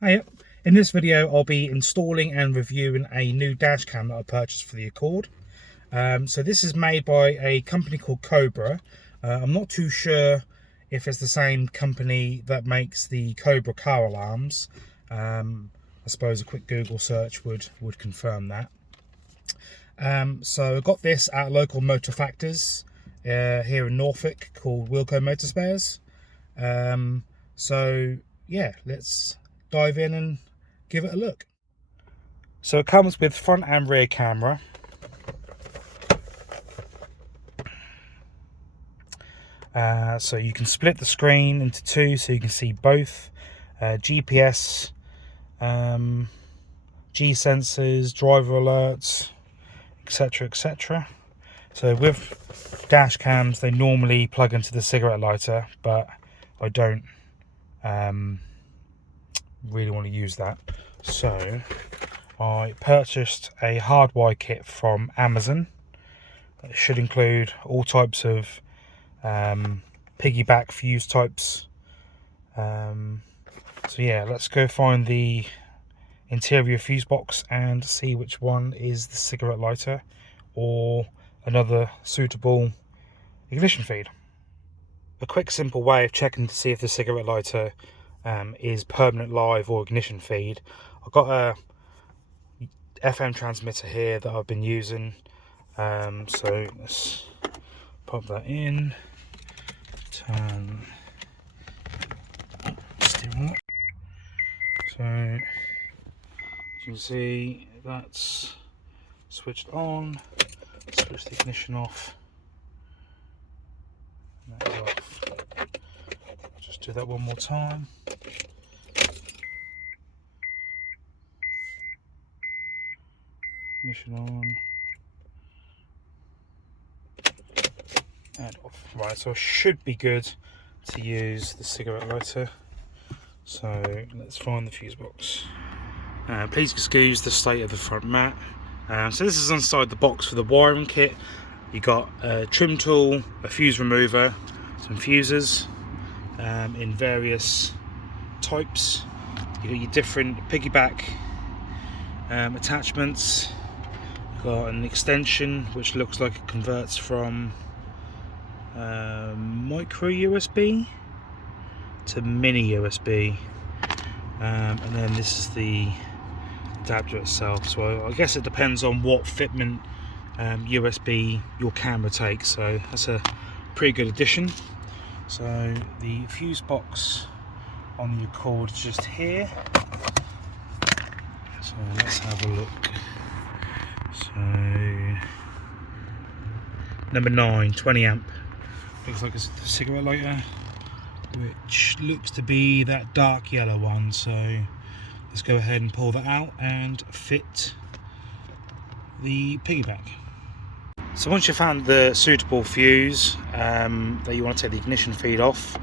Hi, in this video I'll be installing and reviewing a new dash cam that I purchased for the Accord. So this is made by a company called Cobra. I'm not too sure if it's the same company that makes the Cobra car alarms. I suppose a quick Google search would confirm that. So I got this at local motor factors here in Norfolk called Wilco Motor Spares. So yeah, let's dive in and give it a look. So it comes with front and rear camera. So you can split the screen into two so you can see both GPS, G sensors, driver alerts, etc, etc. So with dash cams they normally plug into the cigarette lighter, but I don't really want to use that. So I purchased a hardwire kit from Amazon. It should include all types of piggyback fuse types. So yeah, let's go find the interior fuse box and see which one is the cigarette lighter or another suitable ignition feed. A quick simple way of checking to see if the cigarette lighter is permanent live or ignition feed. I've got a FM transmitter here that I've been using, so let's pop that in, turn steering up. So as you can see that's switched on. Switch the ignition off, and that is off. Just do that one more time. Ignition on and off. Right, so I should be good to use the cigarette lighter. So let's find the fuse box. Please excuse the state of the front mat. So this is inside the box for the wiring kit. You got a trim tool, a fuse remover, some fuses in various types. You got your different piggyback attachments. You've got an extension which looks like it converts from micro USB to mini USB, and then this is the adapter itself. So I guess it depends on what fitment USB your camera takes, so that's a pretty good addition. So the fuse box on the Accord is just here, so let's have a look. So number 9, 20 amp, looks like it's the cigarette lighter, which looks to be that dark yellow one. So let's go ahead and pull that out and fit the piggyback. So once you've found the suitable fuse that you want to take the ignition feed off,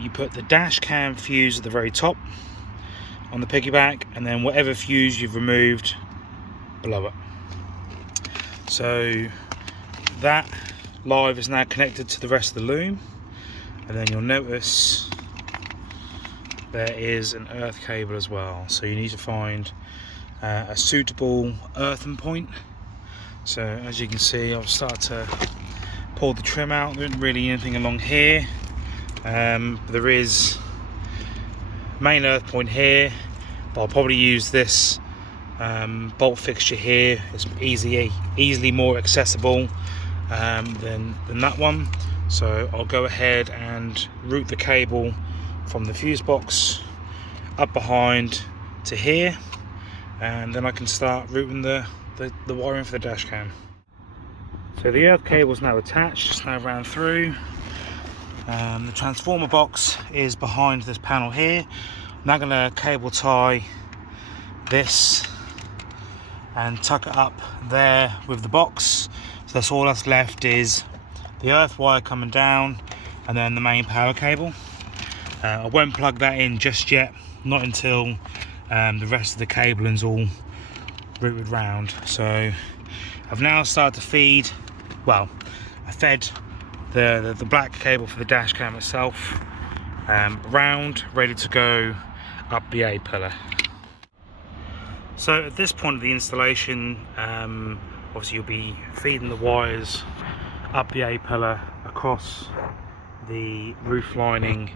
you put the dash cam fuse at the very top on the piggyback, and then whatever fuse you've removed below it. So that live is now connected to the rest of the loom, and then you'll notice there is an earth cable as well. So you need to find a suitable earthing point. So as you can see, I've started to pull the trim out. There isn't really anything along here. There is main earth point here, but I'll probably use this bolt fixture here. It's easily more accessible than that one. So I'll go ahead and route the cable from the fuse box up behind to here, and then I can start routing the wiring for the dash cam. So the earth cable is now attached, it's now ran through. The transformer box is behind this panel here. I'm now going to cable tie this and tuck it up there with the box. So that's all that's left is the earth wire coming down and then the main power cable. I won't plug that in just yet, not until the rest of the cabling's all routed round. So I've now started to feed, well, I fed the black cable for the dash cam itself round, ready to go up the A-pillar. So at this point of the installation, obviously you'll be feeding the wires up the A-pillar across the roof lining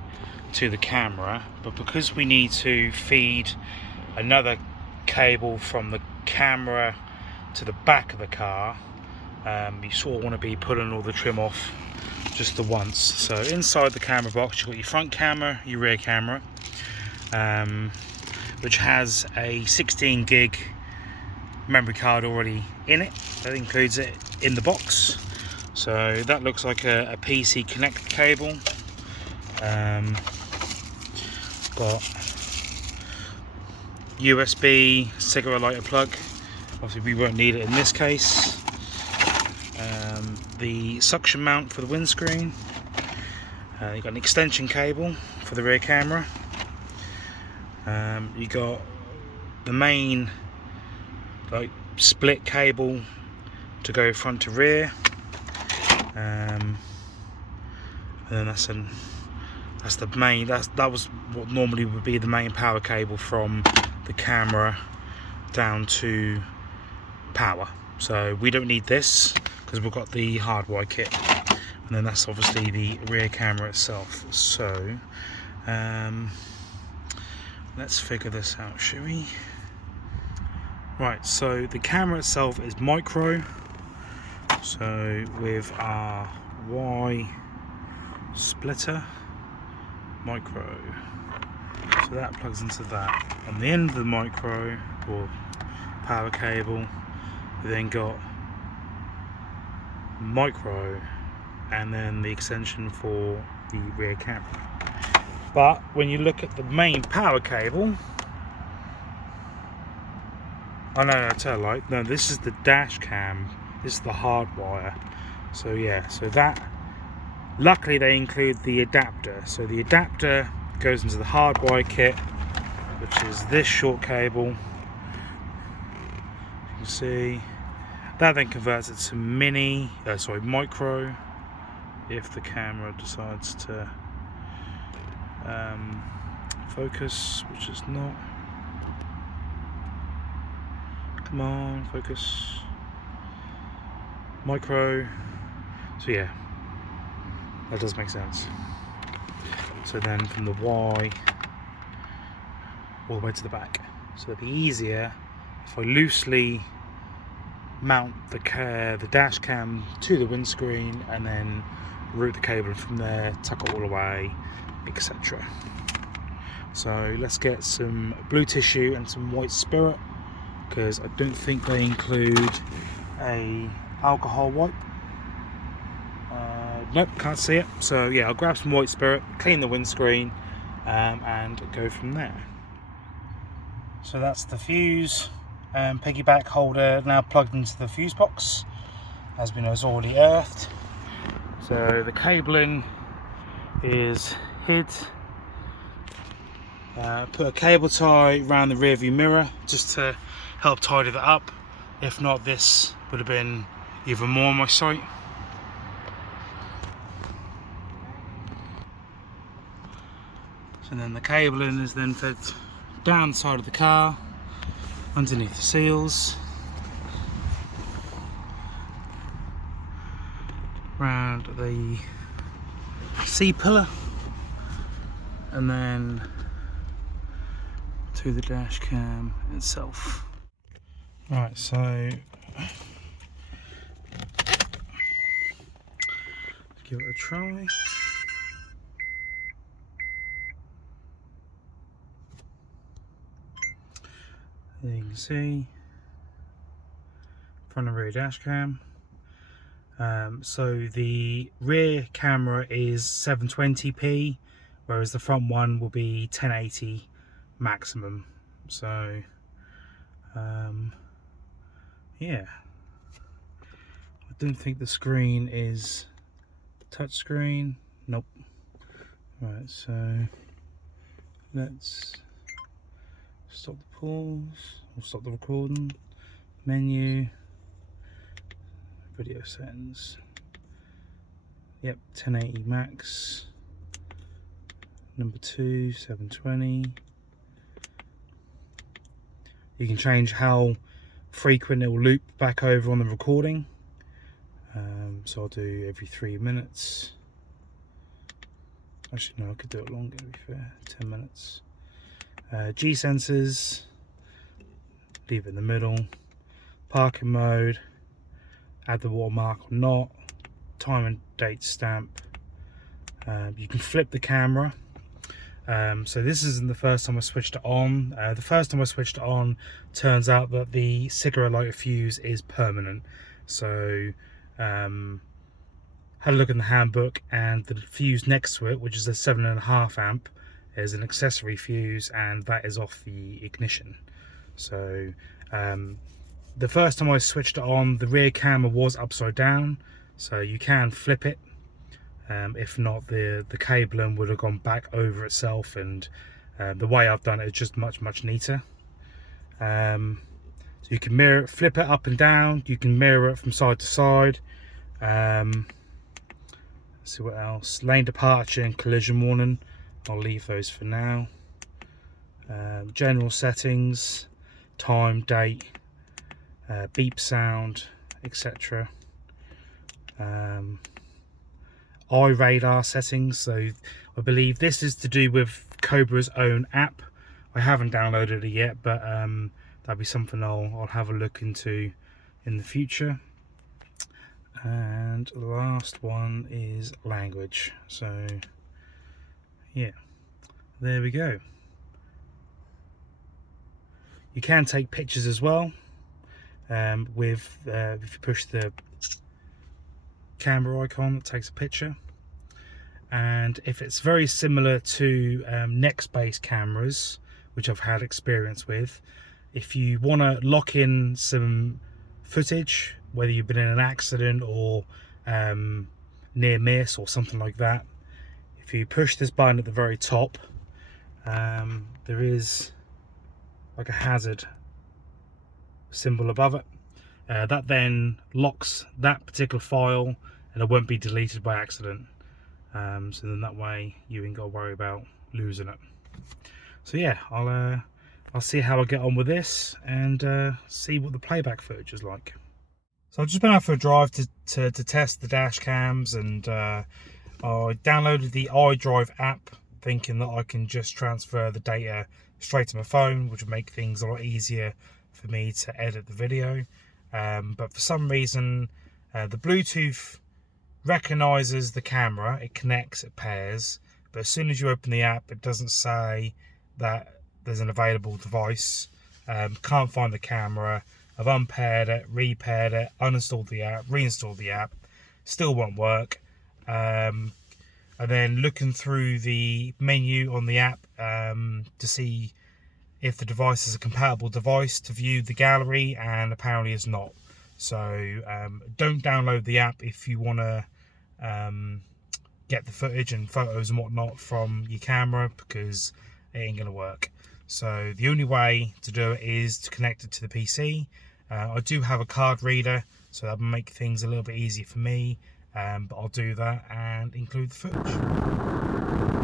to the camera, but because we need to feed another cable from the camera to the back of the car, you sort of want to be pulling all the trim off just the once. So inside the camera box you've got your front camera, your rear camera, which has a 16 gig memory card already in it. That includes it in the box. So that looks like a PC connector cable. Got USB cigarette lighter plug. Obviously we won't need it in this case. The suction mount for the windscreen. You've got an extension cable for the rear camera. You got the main split cable to go front to rear, and then that's the main. That was what normally would be the main power cable from the camera down to power. So we don't need this because we've got the hardwire kit, and then that's obviously the rear camera itself. So let's figure this out, shall we? Right, so the camera itself is micro. So with our Y splitter, micro. So that plugs into that. On the end of the micro or power cable, we then got micro and then the extension for the rear camera. But when you look at the main power cable, oh no, tell a lie. No, this is the dash cam. This is the hard wire. So yeah, so that, luckily they include the adapter. So the adapter goes into the hardwire kit, which is this short cable. You can see that then converts it to micro, if the camera decides to focus, which is not. Come on, focus. Micro. So yeah, that does make sense. So then from the Y all the way to the back. So it'd be easier if I loosely mount the dash cam to the windscreen and then route the cable from there, tuck it all away, etc. So let's get some blue tissue and some white spirit, because I don't think they include a alcohol wipe. Nope, can't see it. So yeah, I'll grab some white spirit, clean the windscreen, and go from there. So that's the fuse and piggyback holder now plugged into the fuse box. As we know, it's already earthed. So the cabling is hid. Put a cable tie around the rear view mirror just to help tidy that up. If not, this would have been even more on my sight. So then the cabling is then fed down the side of the car, underneath the seals, round the C-pillar, and then to the dash cam itself. Right, so let's give it a try. There you can see front and rear dash cam. So the rear camera is 720p, whereas the front one will be 1080 maximum. So yeah, I don't think the screen is touchscreen. Nope. Right, so let's stop the pause, or stop the recording, menu, video settings, yep, 1080 max, number 2, 720, You can change how frequent it will loop back over on the recording. So I'll do every 3 minutes. Actually no, I could do it longer to be fair, 10 minutes. G sensors, leave it in the middle. Parking mode, add the watermark or not. Time and date stamp. You can flip the camera. So this isn't the first time I switched it on. The first time I switched it on, turns out that the cigarette lighter fuse is permanent. So had a look in the handbook, and the fuse next to it, which is a 7.5 amp, is an accessory fuse, and that is off the ignition. So the first time I switched it on, the rear camera was upside down, so you can flip it. If not, the cabling would have gone back over itself, and the way I've done it is just much neater. So you can mirror it, flip it up and down, you can mirror it from side to side. Let's see what else. Lane departure and collision warning, I'll leave those for now. General settings, time, date, beep sound, etc. Eye radar settings, so I believe this is to do with Cobra's own app. I haven't downloaded it yet, but that'll be something I'll have a look into in the future. And the last one is language. So yeah, there we go. You can take pictures as well with if you push the camera icon, it takes a picture. And if it's very similar to next-based cameras, which I've had experience with, if you want to lock in some footage, whether you've been in an accident or near miss or something like that, if you push this button at the very top, there is like a hazard symbol above it. That then locks that particular file, and it won't be deleted by accident. So then that way you ain't got to worry about losing it. So yeah, I'll see how I get on with this, and see what the playback footage is like. So I've just been out for a drive to test the dash cams, and I downloaded the iDrive app thinking that I can just transfer the data straight to my phone, which would make things a lot easier for me to edit the video. But for some reason the Bluetooth recognizes the camera, it connects, it pairs, but as soon as you open the app, it doesn't say that there's an available device. Can't find the camera. I've unpaired it, repaired it, uninstalled the app, reinstalled the app, still won't work. And then looking through the menu on the app to see if the device is a compatible device to view the gallery, and apparently it's not. So don't download the app if you want to get the footage and photos and whatnot from your camera, because it ain't going to work. So the only way to do it is to connect it to the PC. I do have a card reader, so that will make things a little bit easier for me, but I'll do that and include the footage.